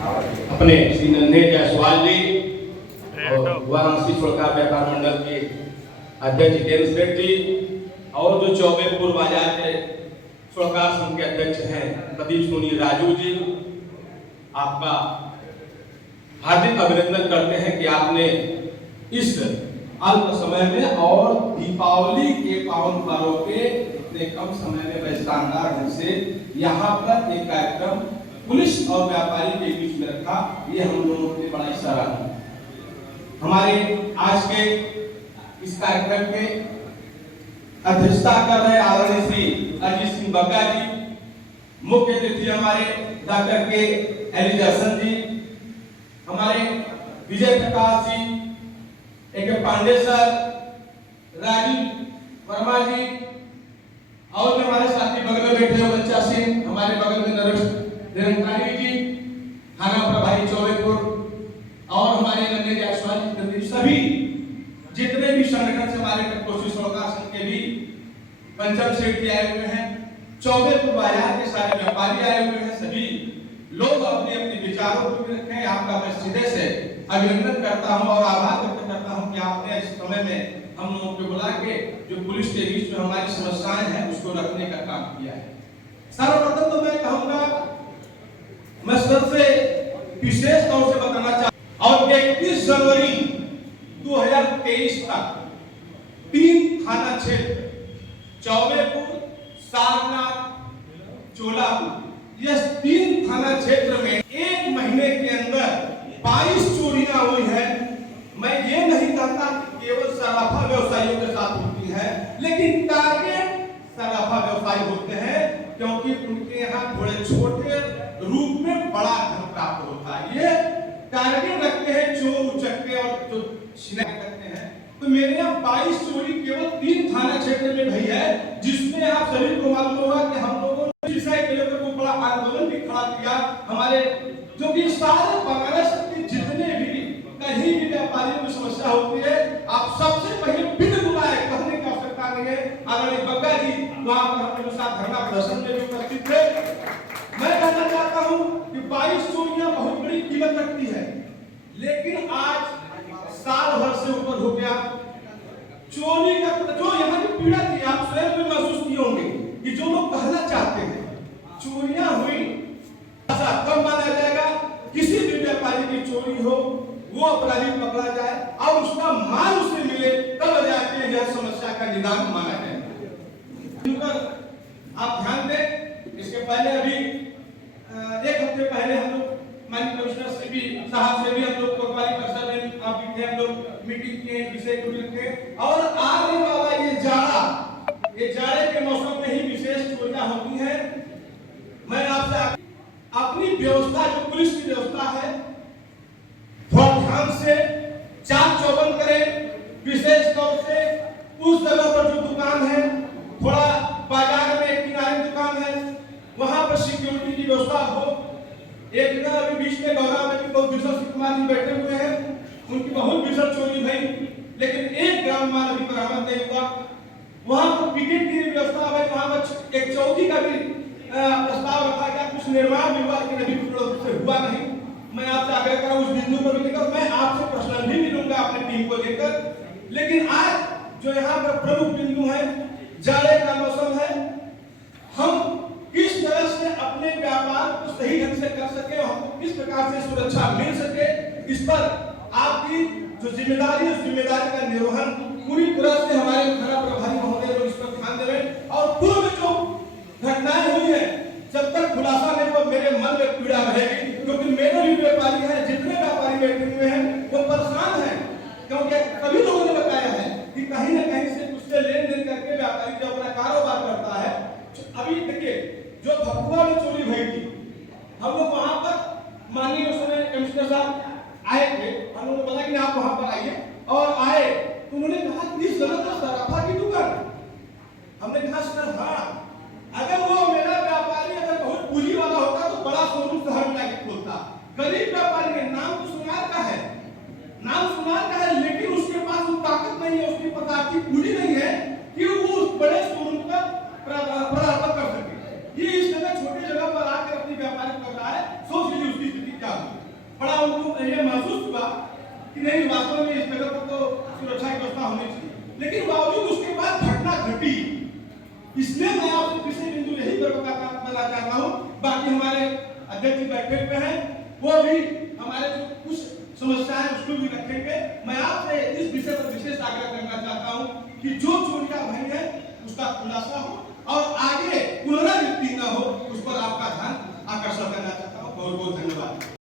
अपने श्री नन्हे जायसवाल जी और वाराणसी सड़क व्यापार मंडल के अध्यक्ष जितेंद्र सेठ जी और जो चौबेपुर बाजार के सड़क संघ के अध्यक्ष हैं प्रदीप सोनी राजू जी, आपका हार्दिक अभिनंदन करते हैं कि आपने इस अल्प समय में और दीपावली के पावन पर्व के इतने कम समय में वह शानदार ढंग से यहाँ पर एक कार्यक्रम पुलिस और व्यापारी के बीच में रखा, ये हम लोगों के बड़ा इशारा है। हमारे आज के इस कार्यक्रम के अध्यक्षता कर रहे आदरणीय श्री अजीत सिंह बग्गा जी, मुख्य अतिथि हमारे डॉक्टर के एलिजासन जी, हमारे विजय प्रकाश जी, एक पांडे सर, राजीव वर्मा जी, और हमारे साथी बगल में बैठे हुए बच्चा सिंह, हमारे बगल में नरेश निरंकारी जी, थाना प्रभारी चौबेपुर, और हमारे नन्हे जायसवाल जी, सभी जितने भी संगठन से हमारे कोशिश संघ के भी पंचम सेठ भी आए हुए हैं, चौबेपुर बाजार के सारे व्यापारी आए हुए हैं, सभी लोग अपने अपने विचारों को रखें। आपका मैं सीधे से अभिनंदन करता हूं और आभार व्यक्त करता हूं कि आपने इस समय में हम लोगों को बुला के जो पुलिस के बीच में हमारी समस्याएं हैं उसको रखने का काम किया है। सर्वप्रथम तो मैं कहूंगा, मैं सबसे विशेष तौर से बताना चाहता और 31 जनवरी 2023 तक 3 थाना क्षेत्र चौबेपुर, सारनाथ, चोलापुर, यह 3 थाना क्षेत्र में 1 महीने के अंदर 22 चोरियां हुई है। मैं ये नहीं कहता कि केवल सराफा व्यवसायियों के साथ होती है, लेकिन टारगेट सराफा व्यवसायी होते हैं क्योंकि उनके यहाँ थोड़े छोटे रूप में बड़ा धन प्राप्त होता है। ये टारगेट रखते हैं चोर उचक्के और जो शिनायत करते हैं। तो मेरे यहाँ 22 चोरी केवल 3 थाना क्षेत्र में भई है, जिसमें आप सभी को मालूम होगा कि हम लोगों ने विषय के लेकर को बड़ा आंदोलन भी खड़ा किया। हमारे जो कि सारे बनारस के जितने भी कहीं भी व्यापारियों की समस्या होती है, आप सबसे पहले बिन बुलाए कहने की आवश्यकता नहीं है। आदरणीय बग्गा जी वहां पर हमारे साथ धरना प्रदर्शन में भी उपस्थित थे। मैं कहना चाहता हूं कि 22 चोरियां बहुत बड़ी कीमत रखती है, लेकिन आज साल भर से ऊपर हो गया चोरी का जो यहाँ की पीड़ा थी, आप स्वयं भी महसूस किए होंगे कि जो लोग कहना चाहते हैं चोरियां हुई ऐसा कब माना जाएगा, किसी भी व्यापारी की चोरी हो वो अपराधी पकड़ा जाए और उसका माल उसे मिले, तब जाके यह समस्या का निदान माना जाए। आप ध्यान दें, इसके पहले अभी 1 हफ्ते पहले हम लोग माननीय कमिश्नर से भी साहब से भी हम लोग कोतवाली परिसर में आप भी थे, हम लोग मीटिंग किए, विषय को लेके, और आने वाला ये जाड़े के मौसम में ही विशेष चोरियां होती हैं। मैं आपसे अपनी व्यवस्था जो पुलिस की व्यवस्था है थोड़ा ध्यान से चाक चौबंद करें, विशेष तौर से उस जगह पर जो दुकान है, थोड़ा बाजार में किनारे दुकान है, वहां पर सिक्योरिटी की व्यवस्था हो। एक दिन अभी बीच में गौरा में भी बहुत विशेष कुमार जी बैठे हुए हैं, उनकी बहुत विशेष चोरी भई, लेकिन 1 ग्राम माल अभी बरामद नहीं हुआ। वहां पर पिकेट की व्यवस्था है, वहां पर एक चौकी का भी प्रस्ताव रखा गया, कुछ निर्माण विभाग के नभी से हुआ नहीं। मैं आपसे आग्रह करूं उस बिंदु पर लेकर मैं आपसे प्रश्न भी मिलूंगा अपनी टीम को लेकर। लेकिन आज जो यहाँ पर प्रमुख बिंदु है, जाड़े का मौसम है, हम किस तरह से अपने व्यापार को सही ढंग से कर सके, हमको किस प्रकार से सुरक्षा मिल सके, इस पर आपकी जो जिम्मेदारी है, उस जिम्मेदारी का निर्वहन पूरी तरह से हमारे थाना प्रभारी महोदय लोग इस पर ध्यान दें। और पूर्व में जो घटनाएं हुई है, जब तक खुलासा नहीं हुआ मेरे मन में पीड़ा रहेगी, क्योंकि मेरे भी व्यापारी हैं, जितने व्यापारी बैठे हुए हैं वो परेशान हैं, क्योंकि सभी लोगों ने बताया है कि कहीं ना कहीं से उससे लेन देन करके व्यापारी जो अपना कारोबार करता है। अभी देखिए जो भभुआ में चोरी हुई थी, हम लोग वहां पर माननीय उसमें कमिश्नर साहब आए थे, हम लोगों ने बोला कि आप वहां पर आइए, और आए तो उन्होंने कहा कि इस जगह तो सराफा की दुकान। हमने कहा सर हाँ, अगर वो मेरा व्यापारी अगर बहुत पूंजी वाला होता तो बड़ा शोरूम शहर में जाके खोलता। गरीब व्यापारी के नाम तो सुनार का है, लेकिन उसके पास वो ताकत नहीं है, उसके पास आर्थिक पूंजी नहीं है कि वो उस बड़े शोरूम का प्रारंभ कर सके। ये इस जगह छोटी जगह पर आकर अपनी व्यापार कर रहा है, सोच लीजिए उसकी स्थिति क्या होगी। नहीं वास्तव में इस जगह पर तो सुरक्षा की व्यवस्था होनी चाहिए, लेकिन बावजूद उसके बाद घटना घटी, इसलिए मैं आपसे किसी बिंदु यही बताना चाहता हूँ। बाकी हमारे अध्यक्ष जी बैठे हुए हैं, वो भी हमारे जो कुछ समस्याएं उसको भी रखेंगे। मैं आपसे इस विषय पर विशेष आग्रह करना चाहता हूँ कि जो चोरियां भई है उसका खुलासा हो और आगे पुनरावृत्ति न हो, उस पर आपका ध्यान आकर्षण करना चाहता हूँ। बहुत बहुत धन्यवाद।